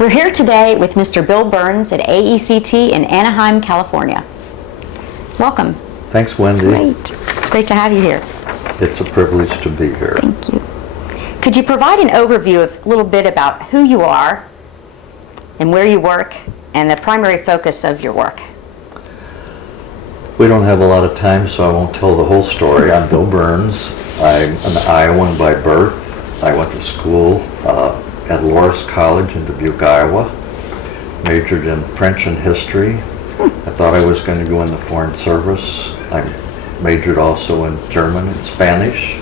We're here today with Mr. Bill Burns at AECT in Anaheim, California. Welcome. Thanks, Wendy. Great. It's great to have you here. It's a privilege to be here. Thank you. Could you provide an overview of a little bit about who you are and where you work and the primary focus of your work? We don't have a lot of time, so I won't tell the whole story. I'm Bill Burns. I'm an Iowan by birth. I went to school at Loras College in Dubuque, Iowa. Majored in French and history. I thought I was going to go in the Foreign Service. I majored also in German and Spanish.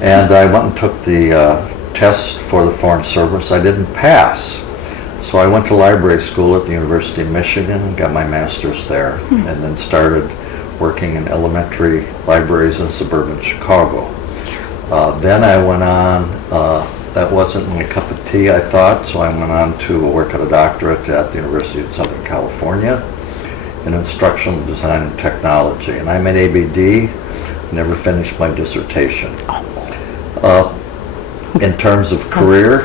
And I went and took the test for the Foreign Service. I didn't pass. So I went to library school at the University of Michigan, got my master's there, and then started working in elementary libraries in suburban Chicago. Then I went on, that wasn't my cup of tea, I thought, so I went on to work at a doctorate at the University of Southern California in instructional design and technology. And I'm an ABD, never finished my dissertation. In terms of career,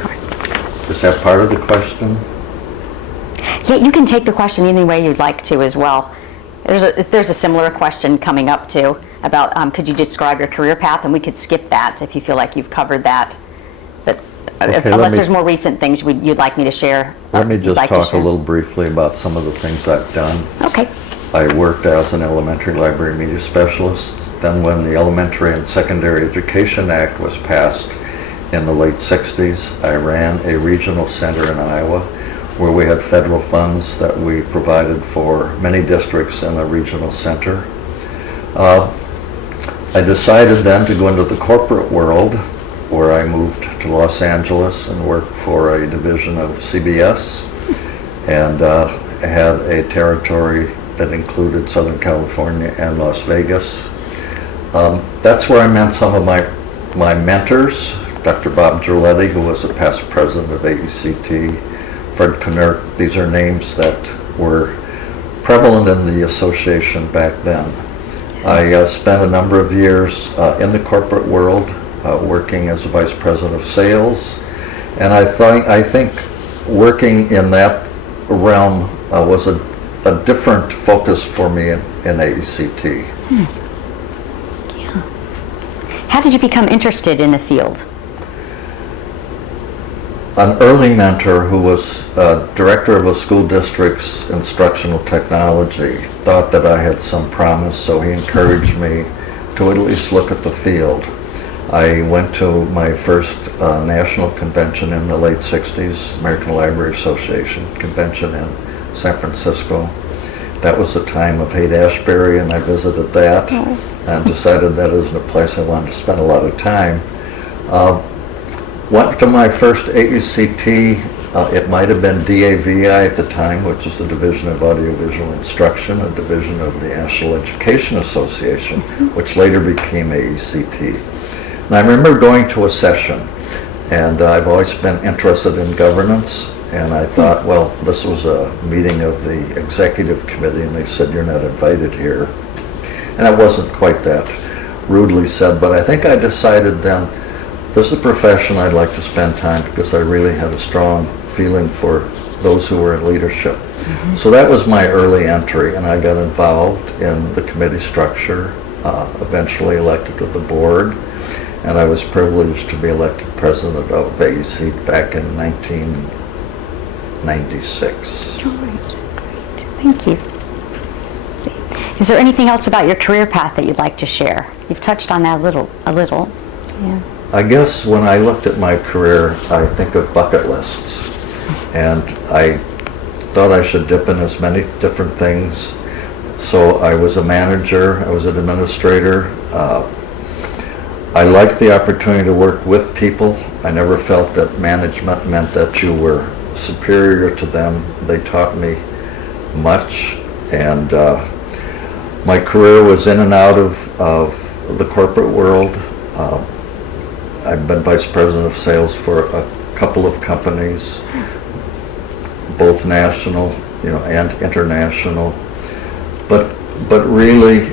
is that part of the question? Yeah, you can take the question any way you'd like to as well. There's a similar question coming up too about could you describe your career path, and we could skip that if you feel like you've covered that. But Okay, unless there's more recent things you'd like me to share. Let me just talk a little briefly about some of the things I've done. Okay. I worked as an elementary library media specialist. Then when the Elementary and Secondary Education Act was passed in the late 60s, I ran a regional center in Iowa where we had federal funds that we provided for many districts in the regional center. I decided then to go into the corporate world, where I moved to Los Angeles and worked for a division of CBS, and had a territory that included Southern California and Las Vegas. That's where I met some of my mentors, Dr. Bob Giletti, who was a past president of AECT, Fred Knurk. These are names that were prevalent in the association back then. I spent a number of years in the corporate world, working as a vice president of sales, and I think working in that realm was a different focus for me in AECT. Yeah. How did you become interested in the field? An early mentor who was director of a school district's instructional technology thought that I had some promise, so he encouraged me to at least look at the field. I went to my first national convention in the late 60s, American Library Association convention in San Francisco. That was the time of Haight-Ashbury, and I visited that and decided that isn't a place I wanted to spend a lot of time. Went to my first AECT, it might have been DAVI at the time, which is the Division of Audiovisual Instruction, a division of the National Education Association, which later became AECT. And I remember going to a session, and I've always been interested in governance, and I thought, well, this was a meeting of the executive committee, and they said, you're not invited here. And it wasn't quite that rudely said, but I think I decided then, this is a profession I'd like to spend time, because I really had a strong feeling for those who were in leadership. So that was my early entry, and I got involved in the committee structure, eventually elected to the board, and I was privileged to be elected president of AECT back in 1996. All right, great, thank you. Let's see. Is there anything else about your career path that you'd like to share? You've touched on that a little. Yeah. I guess when I looked at my career, I think of bucket lists, and I thought I should dip in as many different things. So I was a manager, I was an administrator. I liked the opportunity to work with people. I never felt that management meant that you were superior to them. They taught me much, and my career was in and out of the corporate world. I've been vice president of sales for a couple of companies, both national, and international. But really,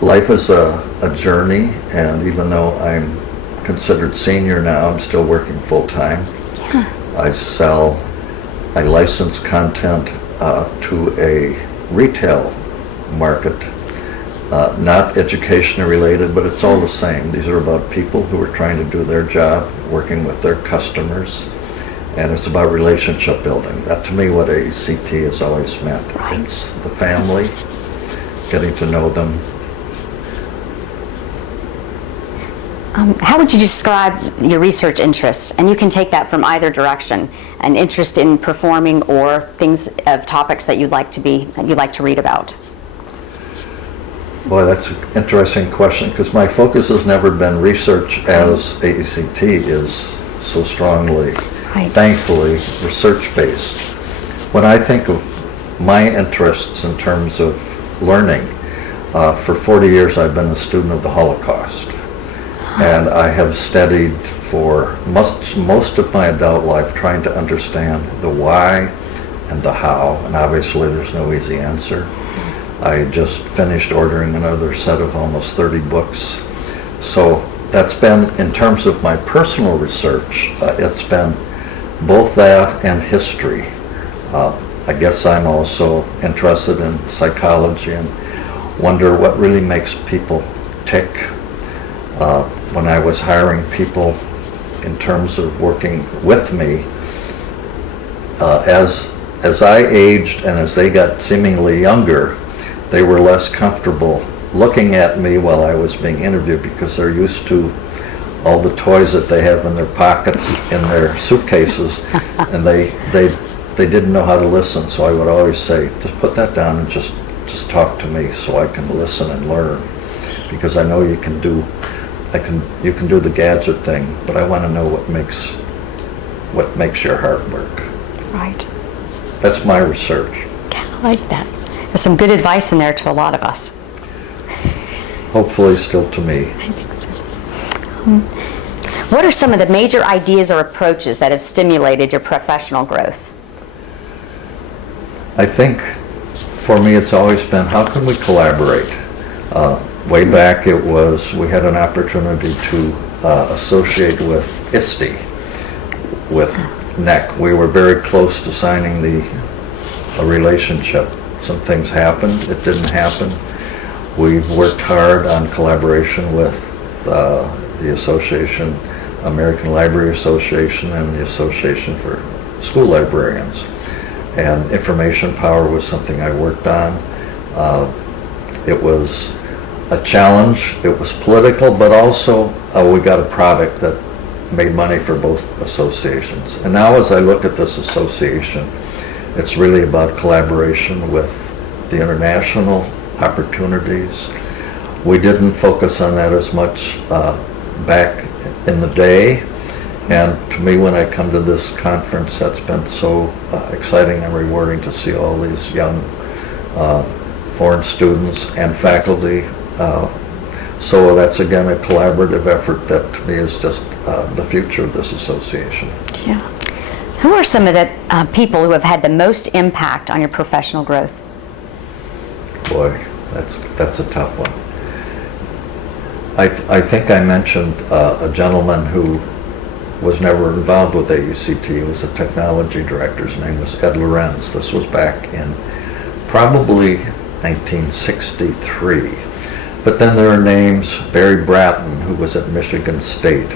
life is a journey, and even though I'm considered senior now, I'm still working full time. Yeah. I license content to a retail market, not education related, but it's all the same. These are about people who are trying to do their job, working with their customers, and it's about relationship building. That, to me, what AECT has always meant. Right. It's the family, getting to know them. How would you describe your research interests? And you can take that from either direction, an interest in performing or things of topics that you'd like to read about. Boy, that's an interesting question, because my focus has never been research, as AECT is so strongly, Right. thankfully, research-based. When I think of my interests in terms of learning, for 40 years I've been a student of the Holocaust. And I have studied for most of my adult life trying to understand the why and the how, and obviously there's no easy answer. I just finished ordering another set of almost 30 books. So that's been, in terms of my personal research, it's been both that and history. I guess I'm also interested in psychology and wonder what really makes people tick. When I was hiring people in terms of working with me, as I aged and as they got seemingly younger, they were less comfortable looking at me while I was being interviewed, because they're used to all the toys that they have in their pockets, in their suitcases, and they didn't know how to listen. So I would always say, just put that down and just talk to me so I can listen and learn, because I know you can do the gadget thing, but I want to know what makes your heart work. Right. That's my research. Yeah, I like that. There's some good advice in there to a lot of us. Hopefully still to me. I think so. What are some of the major ideas or approaches that have stimulated your professional growth? I think for me it's always been, how can we collaborate? Way back we had an opportunity to associate with ISTE, with NEC. We were very close to signing a relationship. Some things happened, it didn't happen. We've worked hard on collaboration with the association, American Library Association, and the Association for School Librarians. And information power was something I worked on. It was a challenge. It was political, but also we got a product that made money for both associations. And now as I look at this association, it's really about collaboration with the international opportunities. We didn't focus on that as much back in the day. And to me, when I come to this conference, that's been so exciting and rewarding to see all these young foreign students and faculty. So that's again a collaborative effort that to me is just the future of this association. Yeah. Who are some of the people who have had the most impact on your professional growth? Boy, that's a tough one. I think I mentioned a gentleman who was never involved with AECT. He was a technology director. His name was Ed Lorenz. This was back in probably 1963. But then there are names, Barry Bratton, who was at Michigan State,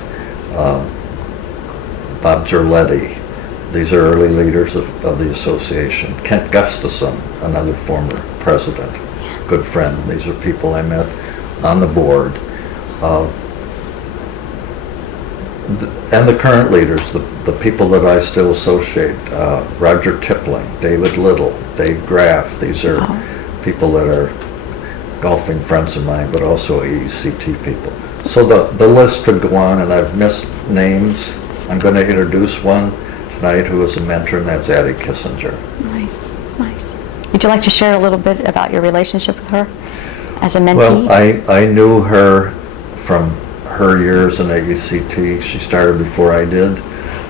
Bob Gerletti. These are early leaders of the association. Kent Gustafson, another former president, good friend. These are people I met on the board. And the current leaders, the people that I still associate, Roger Tippling, David Little, Dave Graff. These are people that are golfing friends of mine, but also AECT people. So the list could go on, and I've missed names. I'm going to introduce one tonight who is a mentor, and that's Addie Kissinger. Nice, nice. Would you like to share a little bit about your relationship with her as a mentee? Well, I knew her from her years in AECT. She started before I did.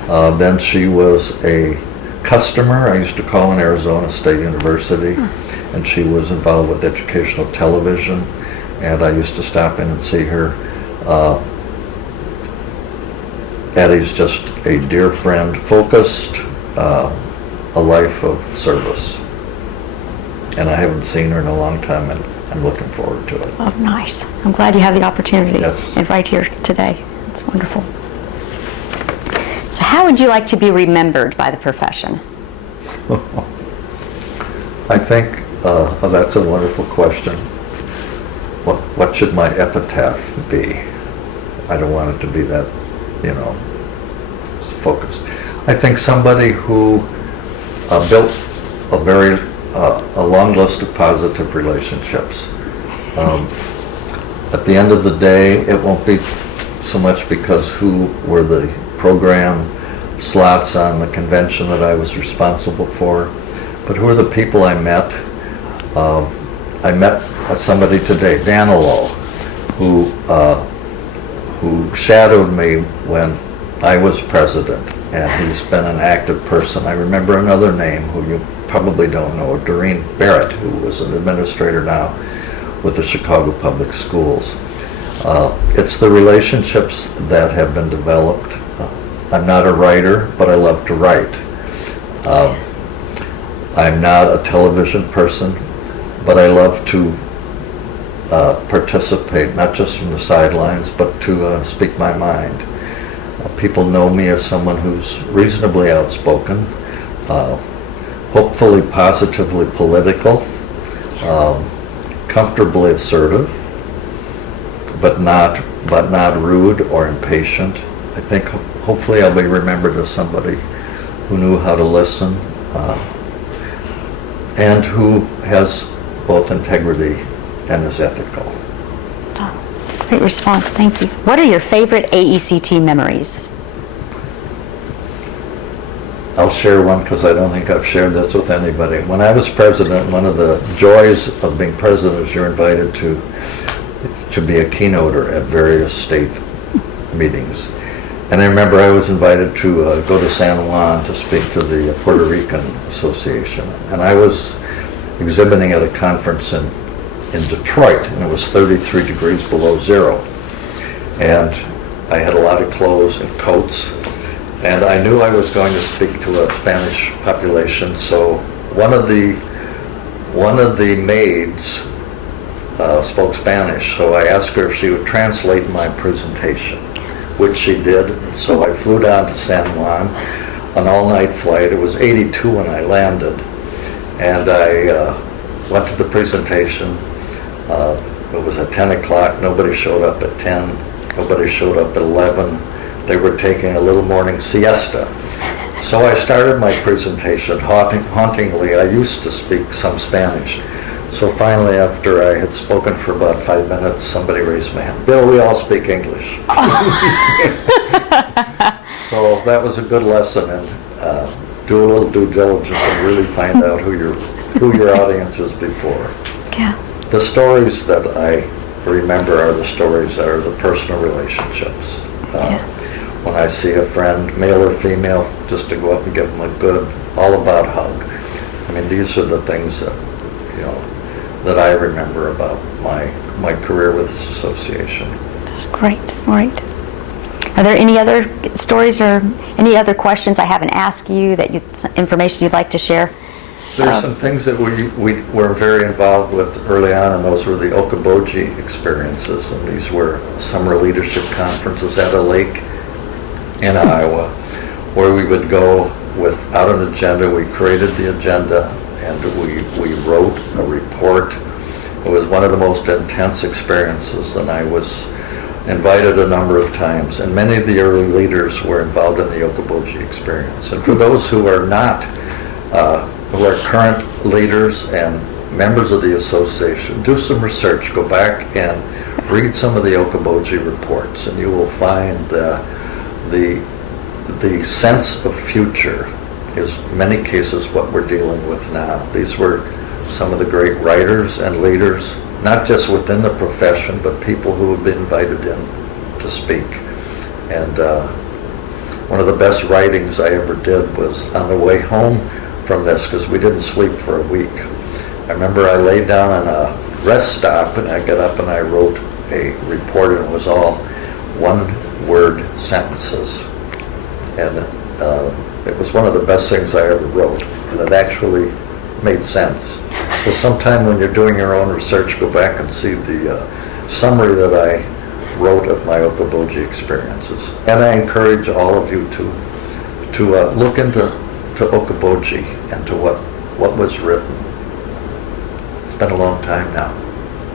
Then she was a customer. I used to call in Arizona State University, and she was involved with educational television, and I used to stop in and see her. Addie's just a dear friend, focused, a life of service. And I haven't seen her in a long time, and I'm looking forward to it. Oh, nice. I'm glad you have the opportunity. Yes. And right here today. It's wonderful. So how would you like to be remembered by the profession? I think that's a wonderful question. What should my epitaph be? I don't want it to be that, focused. I think somebody who built a long list of positive relationships. At the end of the day, it won't be so much because who were the program slots on the convention that I was responsible for, but who are the people I met. I met somebody today, Danilo, who shadowed me when I was president, and he's been an active person. I remember another name who you probably don't know, Doreen Barrett, who was an administrator now with the Chicago Public Schools. It's the relationships that have been developed. I'm not a writer, but I love to write. I'm not a television person, but I love to participate, not just from the sidelines, but to speak my mind. People know me as someone who's reasonably outspoken, hopefully positively political, comfortably assertive, but not rude or impatient. I think hopefully I'll be remembered as somebody who knew how to listen, and who has both integrity and is ethical. Oh, great response, thank you. What are your favorite AECT memories? I'll share one because I don't think I've shared this with anybody. When I was president, one of the joys of being president is you're invited to be a keynoter at various state meetings. And I remember I was invited to go to San Juan to speak to the Puerto Rican Association. And I was exhibiting at a conference in Detroit, and it was 33 degrees below zero. And I had a lot of clothes and coats. And I knew I was going to speak to a Spanish population, so one of the maids spoke Spanish, so I asked her if she would translate my presentation, which she did. So I flew down to San Juan, an all-night flight. It was 82 when I landed, and I went to the presentation. It was at 10 o'clock. Nobody showed up at 10. Nobody showed up at 11. They were taking a little morning siesta. So I started my presentation. Hauntingly, I used to speak some Spanish. So finally, after I had spoken for about 5 minutes, somebody raised my hand. Bill, we all speak English. So that was a good lesson, and do a little due diligence and really find out who your audience is before. Yeah. The stories that I remember are the stories that are the personal relationships. When I see a friend, male or female, just to go up and give them a good, all about hug. I mean, these are the things that, that I remember about my career with this association. That's great, great. Are there any other stories or any other questions I haven't asked you some information you'd like to share? There are some things that we were very involved with early on, and those were the Okoboji experiences. And these were summer leadership conferences at a lake in Iowa, where we would go without an agenda. We created the agenda, and we wrote a report. It was one of the most intense experiences, and I was invited a number of times, and many of the early leaders were involved in the Okoboji experience. And for those who are not, who are current leaders and members of the association, do some research, go back and read some of the Okoboji reports, and you will find the sense of future is in many cases what we're dealing with now. These were some of the great writers and leaders, not just within the profession, but people who have been invited in to speak. And one of the best writings I ever did was on the way home from this, because we didn't sleep for a week. I remember I laid down on a rest stop, and I got up and I wrote a report, and it was all one-word sentences. and it was one of the best things I ever wrote, and it actually made sense. So sometime when you're doing your own research, go back and see the summary that I wrote of my Okoboji experiences. And I encourage all of you to look into Okoboji and to what was written. It's been a long time now.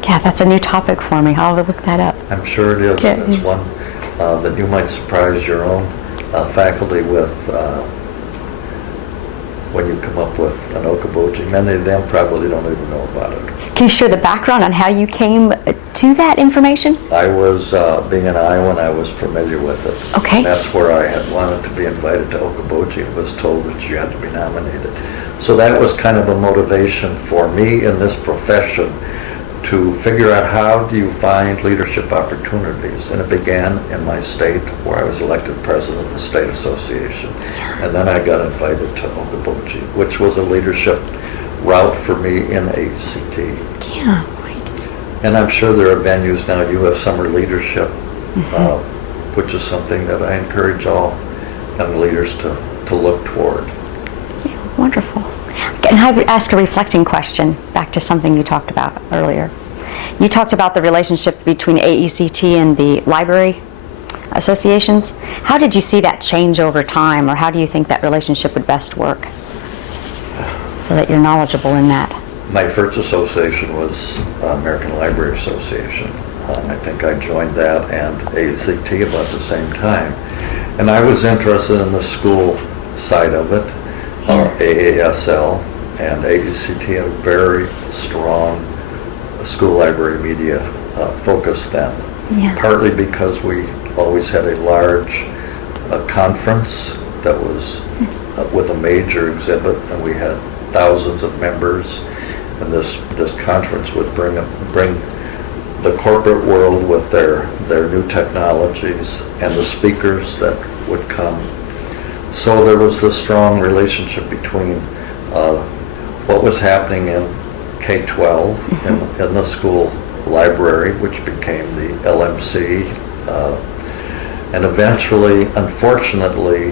Yeah, that's a new topic for me. I'll look that up. I'm sure it is. Yeah, It's one that you might surprise your own faculty with when you come up with an Okoboji. Many of them probably don't even know about it. Can you share the background on how you came to that information? I was, being an Iowan, I was familiar with it. Okay. And that's where I had wanted to be invited to Okoboji and was told that you had to be nominated. So that was kind of a motivation for me in this profession to figure out how do you find leadership opportunities. And it began in my state where I was elected president of the state association. And then I got invited to Okoboji, which was a leadership route for me in AECT. Yeah, right. And I'm sure there are venues now, you have summer leadership, which is something that I encourage all young leaders to look toward. Yeah, wonderful. And I would ask a reflecting question back to something you talked about earlier. You talked about the relationship between AECT and the library associations. How did you see that change over time, or how do you think that relationship would best work so that you're knowledgeable in that? My first association was American Library Association. I think I joined that and AECT about the same time. And I was interested in the school side of it, AASL, and AECT had a very strong school library media focus then. Yeah. Partly because we always had a large conference that was with a major exhibit, and we had thousands of members, and this conference would bring the corporate world with their new technologies and the speakers that would come. So there was this strong relationship between what was happening in K-12 in the school library, which became the LMC, and eventually, unfortunately,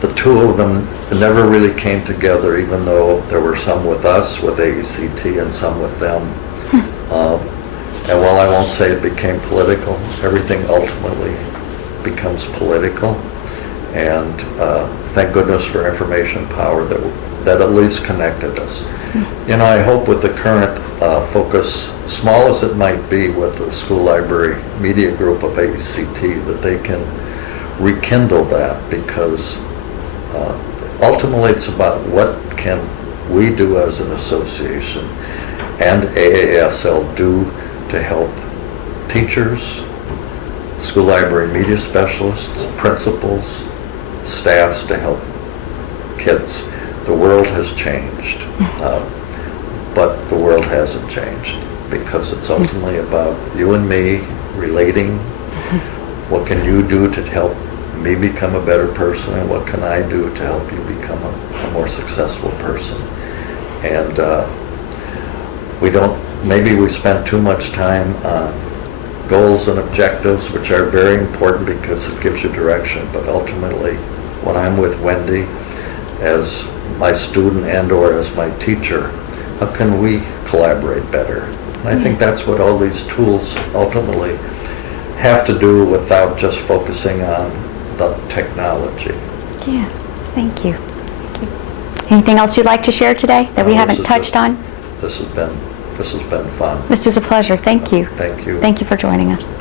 the two of them never really came together, even though there were some with us, with AECT, and some with them. And while I won't say it became political, everything ultimately becomes political. And thank goodness for information power that at least connected us. You know, I hope with the current focus, small as it might be, with the school library media group of AECT, that they can rekindle that, because ultimately it's about what can we do as an association and AASL do to help teachers, school library media specialists, principals, staffs, to help kids. The world has changed, but the world hasn't changed, because it's ultimately about you and me relating. What can you do to help me become a better person, and what can I do to help you become a more successful person? And maybe we spend too much time on goals and objectives, which are very important because it gives you direction, but ultimately, when I'm with Wendy as my student and or as my teacher, how can we collaborate better? And I think that's what all these tools ultimately have to do, without just focusing on the technology. Yeah, thank you. Thank you. Anything else you'd like to share today that we haven't touched on? This has been fun. This is a pleasure. Thank you. Thank you. Thank you for joining us.